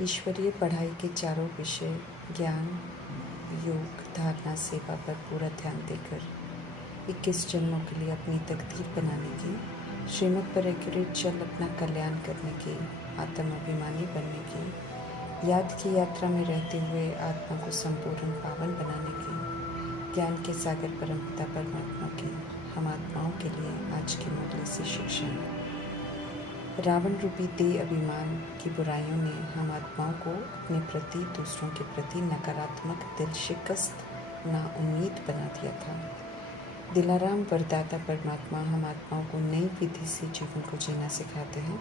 ईश्वरीय पढ़ाई के चारों विषय ज्ञान, योग, धारणा, सेवा पर पूरा ध्यान देकर 21 जन्मों के लिए अपनी तकदीर बनाने की, श्रीमत पर एक्यूरेट चल अपना कल्याण करने की, आत्माभिमानी बनने की, याद की यात्रा में रहते हुए आत्मा को संपूर्ण पावन बनाने की, ज्ञान के सागर परमपिता परमात्मा की हम आत्माओं के लिए आज की मुरली से शिक्षा है। रावण रूपी देह अभिमान की बुराइयों ने हम आत्माओं को अपने प्रति, दूसरों के प्रति नकारात्मक, दिल शिकस्त, नाउम्मीद बना दिया था। दिलाराम वरदाता परमात्मा हम आत्माओं को नई विधि से जीवन को जीना सिखाते हैं।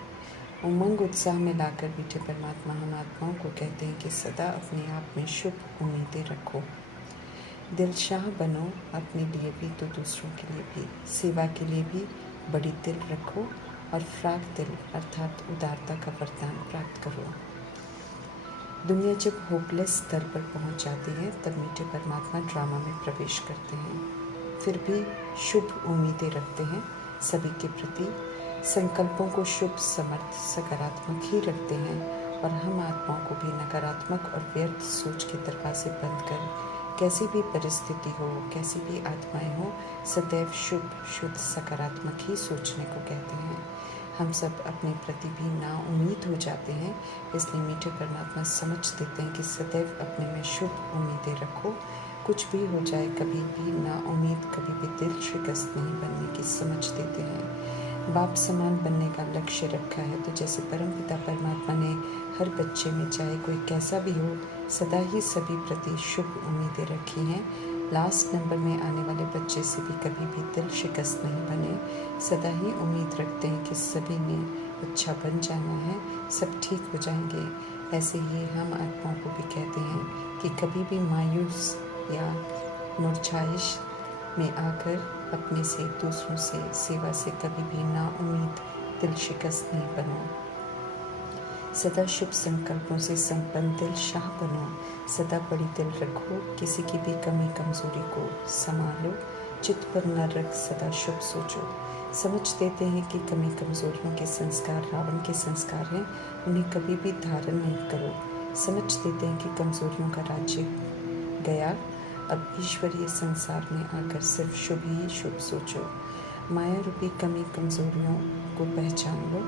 उमंग उत्साह में लाकर मीठे परमात्मा हम आत्माओं को कहते हैं कि सदा अपने आप में शुभ उम्मीदें रखो, दिलशाह बनो, अपने लिए भी तो दूसरों के लिए भी, सेवा के लिए भी बड़ी दिल रखो और फ्राक दिल अर्थात उदारता का वरदान प्राप्त करो। दुनिया जब होपलेस स्तर पर पहुंच जाती है तब मीठे परमात्मा ड्रामा में प्रवेश करते हैं। फिर भी शुभ उम्मीदें रखते हैं सभी के प्रति, संकल्पों को शुभ, समर्थ, सकारात्मक ही रखते हैं और हम आत्माओं को भी नकारात्मक और व्यर्थ सोच के दरवाजे बंद कर कैसी भी परिस्थिति हो, कैसी भी आत्माएं हो, सदैव शुभ, शुद्ध, सकारात्मक ही सोचने को कहते हैं। हम सब अपने प्रति भी नाउम्मीद हो जाते हैं, इसलिए मीठे परमात्मा समझ देते हैं कि सदैव अपने में शुभ उम्मीदें रखो, कुछ भी हो जाए कभी भी नाउम्मीद, कभी भी दिल शिकस्त नहीं बनने की समझ देते हैं। बाप समान बनने का लक्ष्य रखा है तो जैसे परमपिता परमात्मा ने हर बच्चे में चाहे कोई कैसा भी हो सदा ही सभी प्रति शुभ उम्मीदें रखी हैं। लास्ट नंबर में आने वाले बच्चे से भी कभी भी दिल शिकस्त नहीं बने, सदा ही उम्मीद रखते हैं कि सभी ने अच्छा बन जाना है, सब ठीक हो जाएंगे। ऐसे ही हम आत्माओं को भी कहते हैं कि कभी भी मायूस या मुरझाइश में आकर अपने से, दूसरों से, सेवा से कभी भी नाउम्मीद, दिल शिकस्त नहीं बनो। सदा शुभ संकल्पों से संपन्न दिल शाह बनो, सदा बड़ी दिल रखो, किसी की भी कमी कमजोरी को संभालो, चित्त पर न रख, सदा शुभ सोचो। समझ देते हैं कि कमी कमजोरियों के संस्कार रावण के संस्कार हैं, उन्हें कभी भी धारण नहीं करो। समझ देते हैं कि कमजोरियों का राज्य गया, अब ईश्वरीय संसार में आकर सिर्फ शुभ ही शुभ सोचो। माया रूपी कमी कमजोरियों को पहचान लो,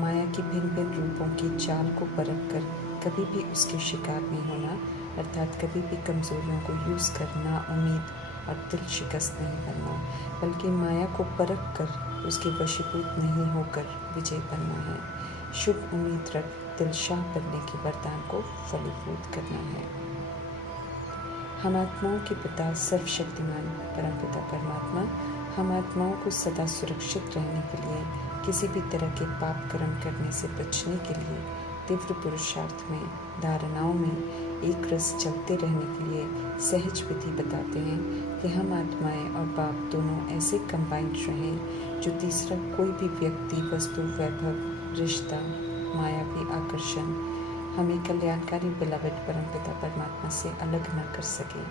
माया की भिन्न भिन्न रूपों की चाल को परख कर कभी भी उसके शिकार नहीं होना, अर्थात कभी भी कमजोरियों को यूज़ करना, उम्मीद और दिल शिकस्त नहीं बनना, बल्कि माया को परख कर उसके वशीभूत नहीं होकर विजय बनना है। शुभ उम्मीद रख दिलशाह बनने के वरदान को फलीभूत करना है। हम आत्माओं के पिता सर्वशक्तिमान परमपिता परमात्मा हम आत्माओं को सदा सुरक्षित रहने के लिए, किसी भी तरह के पाप कर्म करने से बचने के लिए, तीव्र पुरुषार्थ में, धारणाओं में एक रस चलते रहने के लिए सहज विधि बताते हैं कि हम आत्माएं और बाप दोनों ऐसे कंबाइंड रहें जो तीसरा कोई भी व्यक्ति, वस्तु, वैभव, रिश्ता, मायावी आकर्षण हमें कल्याणकारी बिलावट परमपिता परमात्मा से अलग न कर सके।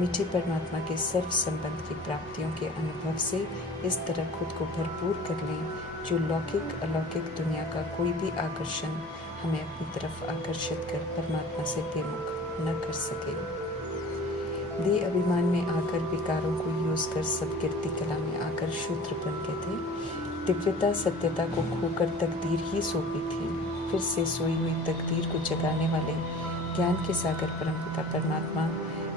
मीठे परमात्मा के सर्व संबंध की प्राप्तियों के अनुभव से इस तरह खुद को भरपूर कर लें जो लौकिक अलौकिक दुनिया का कोई भी आकर्षण हमें अपनी तरफ आकर्षित कर परमात्मा से विमुख न कर सके। देह अभिमान में आकर विकारों को यूज कर सब कीर्ति कला में आकर शूद्र बन गए थे। दिव्यता सत्यता को खोकर तकदीर ही सौंपी थी। फिर से सोई हुई तकदीर को जगाने वाले ज्ञान के सागर परमपिता परमात्मा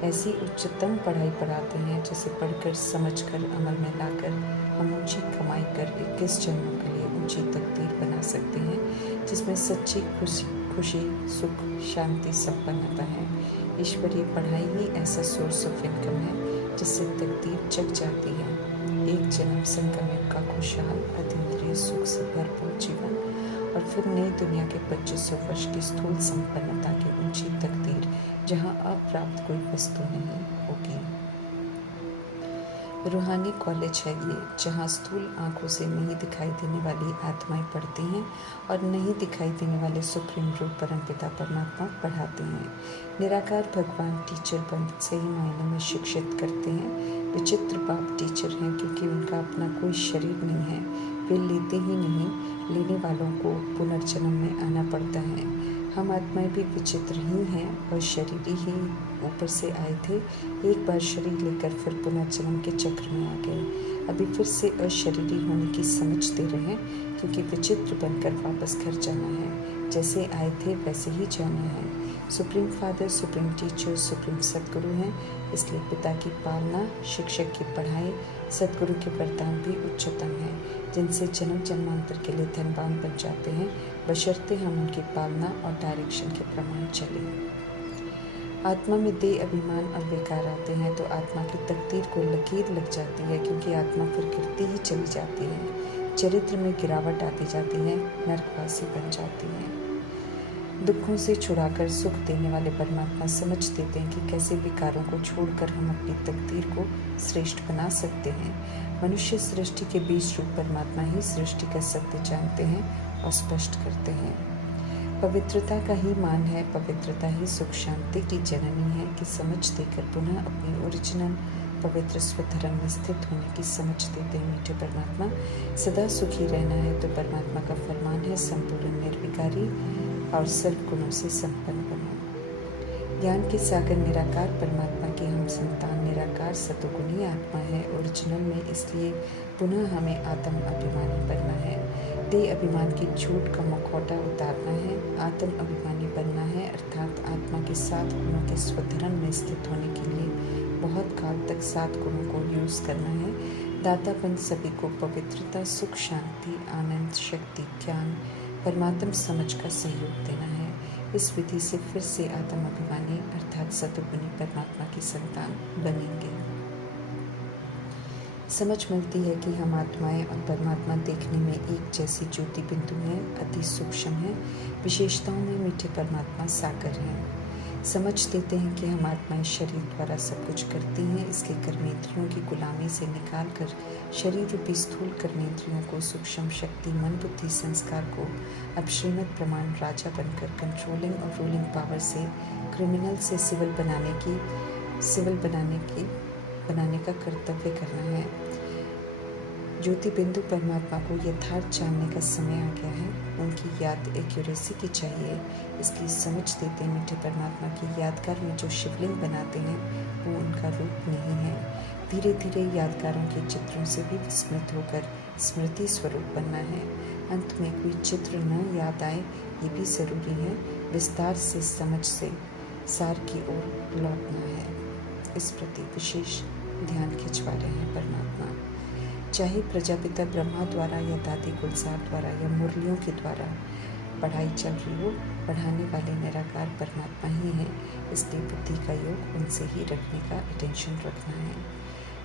ऐसी उच्चतम पढ़ाई पढ़ाते हैं जिसे पढ़कर, समझकर, अमल में लाकर हम ऊंची कमाई कर 21 जन्मों के लिए ऊंची तकदीर बना सकते हैं जिसमें सच्ची खुशी, सुख, शांति, संपन्नता है। ईश्वरीय पढ़ाई ही ऐसा सोर्स ऑफ इनकम है जिससे तकदीर जग जाती है। एक जन्म संगम का खुशहाल अतीन्द्रिय सुख से भरपूर जीवन और फिर नई दुनिया के 2500 वर्ष की स्थूल संपन्नता की ऊंची तकदीर जहां अप्राप्त कोई वस्तु नहीं होगी। रूहानी कॉलेज है ये, जहाँ स्थूल आंखों से नहीं दिखाई देने वाली आत्माएं पढ़ती हैं और नहीं दिखाई देने वाले सुप्रीम रूप परमपिता परमात्मा पढ़ाते हैं। निराकार भगवान टीचर बन सही मायने में शिक्षित करते हैं। विचित्र बाप टीचर हैं क्योंकि उनका अपना कोई शरीर नहीं है, वे लेते ही नहीं, लेने वालों को पुनर्जन्म में आना पड़ता है। हम आत्माएं भी विचित्र ही हैं और शरीरी ही ऊपर से आए थे। एक बार शरीर लेकर फिर पुनर्जन्म के चक्र में आ गए। अभी फिर से अशरीरी होने की समझ दे रहे हैं, क्योंकि विचित्र बनकर वापस घर जाना है। जैसे आए थे वैसे ही जाना है। Supreme father, supreme teacher, supreme सदगुरु हैं, इसलिए पिता की पालना, शिक्षक की पढ़ाई, सदगुरु के वरदान भी उच्चतम है, जिनसे जन्म जन्मांतर के लिए धनवान बन जाते हैं, बशर्ते हम उनकी पालना और डायरेक्शन के प्रमाण चलें। आत्मा में देह अभिमान और विकार आते हैं तो आत्मा की तकदीर को लकीर लग जाती है, क्योंकि आत्मा फिर गिरती ही चली जाती है। चरित्र में गिरावट आती जाती है, नरकवासी बन जाती है। दुखों से छुड़ाकर सुख देने वाले परमात्मा समझ देते हैं कि कैसे विकारों को छोड़कर हम अपनी तकदीर को श्रेष्ठ बना सकते हैं। मनुष्य सृष्टि के बीज रूप परमात्मा ही सृष्टि का सत्य जानते हैं और स्पष्ट करते हैं। पवित्रता का ही मान है, पवित्रता ही सुख शांति की जननी है कि समझ देकर पुनः अपनी ओरिजिनल पवित्र स्वधर्म में स्थित होने की समझ देते हैं मीठे परमात्मा। सदा सुखी रहना है तो परमात्मा का फरमान है, संपूर्ण निर्विकारी और सर्व गुणों से संपन्न बनो। ज्ञान के सागर निराकार परमात्मा की हम संतान निराकार सतोगुणी आत्मा है ओरिजिनल में, इसलिए पुनः हमें आत्म अभिमानी बनना है। देह अभिमान की झूठ का मुखौटा उतारना है, आत्म अभिमानी बनना है, अर्थात आत्मा के 7 गुणों के स्वधर्म में स्थित होने के लिए बहुत काल तक 7 गुणों को यूज करना है। दातापन सभी को पवित्रता, सुख, शांति, आनंद, शक्ति, ज्ञान, परमात्म समझ का सहयोग देना है। इस विधि से फिर से आत्म अभिमानी अर्थात सतोगुणी परमात्मा की संतान बनेंगे। समझ मिलती है कि हम आत्माएं और परमात्मा देखने में एक जैसी ज्योति बिंदु हैं, अति सूक्ष्म हैं, विशेषताओं में मीठे परमात्मा सागर हैं। समझ देते हैं कि हम आत्माएं शरीर द्वारा सब कुछ करती हैं, इसलिए कर्मेंद्रियों की गुलामी से निकालकर शरीर रूपी स्थूल कर्मेंद्रियों को, सूक्ष्म शक्ति, मन, बुद्धि, संस्कार को अब श्रीमद् प्रमाण राजा बनकर कंट्रोलिंग और रूलिंग पावर से क्रिमिनल से सिविल बनाने का कर्तव्य करना है। ज्योति बिंदु परमात्मा को यथार्थ जानने का समय आ गया है। उनकी याद एक्यूरेसी की चाहिए, इसलिए समझ देते हैं मीठे परमात्मा की यादगार में जो शिवलिंग बनाते हैं वो उनका रूप नहीं है। धीरे धीरे यादगारों के चित्रों से भी विस्मृत होकर स्मृति स्वरूप बनना है। अंत में कोई चित्र न याद आए ये भी ज़रूरी है। विस्तार से समझ से सार की ओर लौटना है। इस प्रति विशेष ध्यान खिंचवा रहे हैं परमात्मा। चाहे प्रजापिता ब्रह्मा द्वारा या दादी गुलजार द्वारा या मुरलियों के द्वारा पढ़ाई चल रही हो, पढ़ाने वाले निराकार परमात्मा ही हैं, इसलिए बुद्धि का योग उनसे ही रखने का अटेंशन रखना है।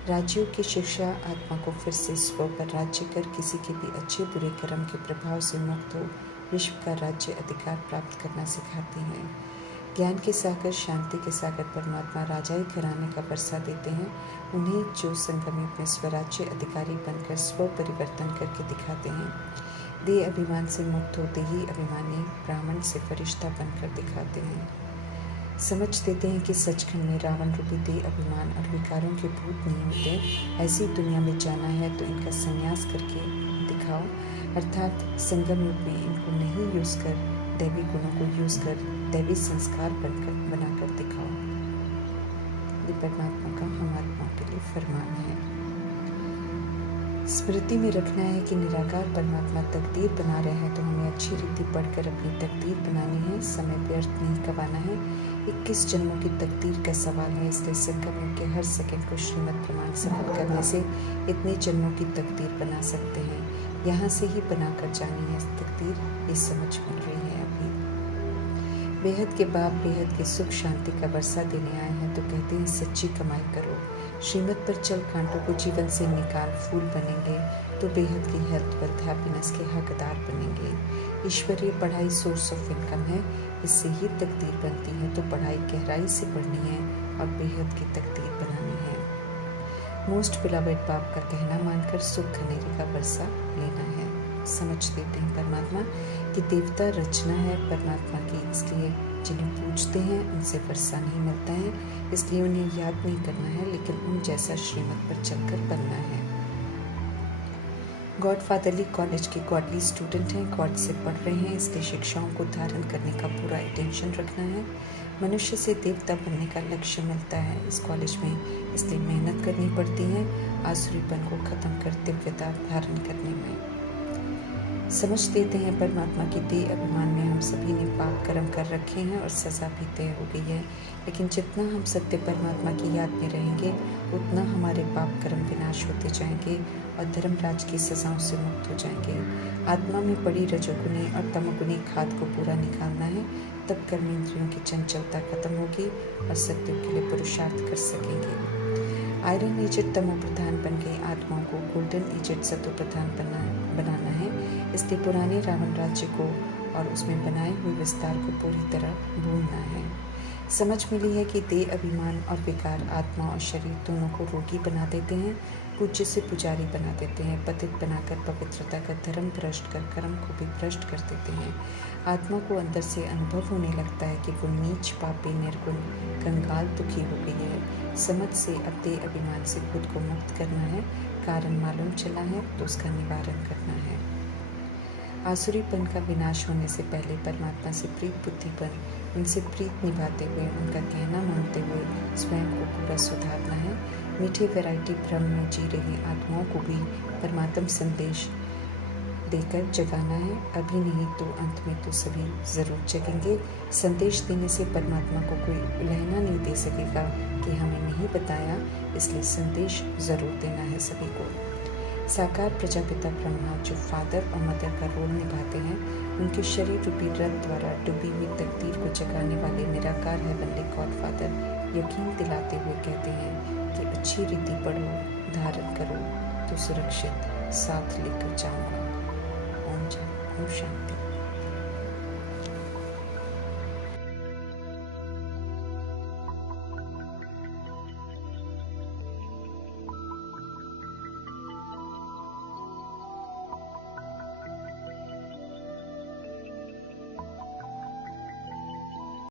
राज्यों की शिक्षा आत्मा को फिर से स्व पर राज्य कर किसी के भी अच्छे बुरे कर्म के प्रभाव से मुक्त हो विश्व का राज्य अधिकार प्राप्त करना सिखाती हैं। ज्ञान के सागर, शांति के सागर परमात्मा राजाई घराने का वर्षा देते हैं, उन्हें जो संगमित में स्वराज्य अधिकारी बनकर स्व परिवर्तन करके दिखाते हैं। देह अभिमान से मुक्त होते ही अभिमानी ब्राह्मण से फरिश्ता बनकर दिखाते हैं। समझ देते हैं कि सचखंड में रावण रूपी देह अभिमान और विकारों के भूत नहीं होते। ऐसी दुनिया में जाना है तो इनका संन्यास करके दिखाओ, अर्थात संगम युग में इनको नहीं यूज कर दैवी गुणों को यूज कर दैवी संस्कार बनाकर दिखाओ। ये परमात्मा का हम आत्मा के लिए फरमान है। स्मृति में रखना है कि निराकार परमात्मा तकदीर बना रहे हैं तो हमें अच्छी रीति पढ़कर अपनी तकदीर बनानी है। समय व्यर्थ नहीं गंवाना है। 21 जन्मों की तकदीर का सवाल है, इसलिए संगम के हर सेकंड को श्रीमद् प्रमाण सफल करने से इतने जन्मों की तकदीर बना सकते हैं। यहाँ से ही बनाकर जानी है तकदीर, ये समझ मिल रही है अभी। बेहद के बाप बेहद के सुख शांति का वर्षा देने आए हैं तो कहते हैं सच्ची कमाई करो। श्रीमत पर चल कांटों को जीवन से निकाल, फूल बनेंगे तो बेहद की हेल्थ, वेल्थ, हैप्पीनेस के हकदार बनेंगे। ईश्वरीय पढ़ाई सोर्स ऑफ इनकम है, इससे ही तकदीर बनती है, तो पढ़ाई गहराई से पढ़नी है और बेहद की तकदीर बनानी है। मोस्ट बिलवेड बाप का कहना मानकर सुख घनेरे का वर्षा लेना है। समझ देते हैं परमात्मा कि देवता रचना है परमात्मा की, इसलिए जिन्हें पूजते हैं उनसे वर्षा नहीं मिलता है, इसलिए उन्हें याद नहीं करना है, लेकिन उन जैसा श्रीमत पर चलकर बनना है। गॉडफादरली कॉलेज के गॉडली स्टूडेंट हैं, गॉड से पढ़ रहे हैं, इसलिए शिक्षाओं को धारण करने का पूरा अटेंशन रखना है। मनुष्य से देवता बनने का लक्ष्य मिलता है इस कॉलेज में, इसलिए मेहनत करनी पड़ती है आसुरीपन को ख़त्म कर दिव्यता धारण करने में। समझ देते हैं परमात्मा की देह अभिमान में हम सभी ने पाप कर्म कर रखे हैं और सज़ा भी तय हो गई है, लेकिन जितना हम सत्य परमात्मा की याद में रहेंगे उतना हमारे पाप कर्म विनाश होते जाएंगे और धर्मराज की सज़ाओं से मुक्त हो जाएंगे। आत्मा में पड़ी रजोगुनी और तमोगुनी खाद को पूरा निकालना है, तब कर्मेंद्रियों की चंचलता खत्म होगी और सत्य के लिए पुरुषार्थ कर सकेंगे। आयरन एजेड तमो प्रधान बन गई आत्माओं को गोल्डन एजेड सतो प्रधान बनाना है, इसलिए पुराने रावण राज्य को और उसमें बनाए हुए विस्तार को पूरी तरह भूलना है। समझ मिली है कि देह अभिमान और विकार आत्मा और शरीर दोनों को रोगी बना देते हैं, पूज्य से पुजारी बना देते हैं, पतित बनाकर पवित्रता का धर्म भ्रष्ट कर कर्म को भी भ्रष्ट कर देते हैं। आत्मा को अंदर से अनुभव होने लगता है कि वो नीच पापी निर्गुण कंगाल दुखी हो गई है। समझ से अब देह अभिमान से खुद को मुक्त करना है, कारण मालूम चला है तो उसका निवारण करना है। आसुरीपन का विनाश होने से पहले परमात्मा से प्रीत बुद्धि बन उनसे प्रीत निभाते हुए उनका कहना मानते हुए स्वयं को पूरा सुधारना है। मीठे वैरायटी भ्रम में जी रही आत्माओं को भी परमात्म संदेश देकर जगाना है, अभी नहीं तो अंत में तो सभी ज़रूर जगेंगे। संदेश देने से परमात्मा को कोई उलहना नहीं दे सकेगा कि हमें नहीं बताया, इसलिए संदेश ज़रूर देना है सभी को। साकार प्रजापिता ब्रह्मा जो फादर और मदर का रोल निभाते हैं, उनके शरीर रूपी रथ द्वारा डूबी हुई तकदीर को जगाने वाले निराकार हेवनली गॉडफादर यकीन दिलाते हुए कहते हैं कि अच्छी रीति पढ़ो, धारण करो तो सुरक्षित साथ लेकर जाऊंगा। ओम शांति।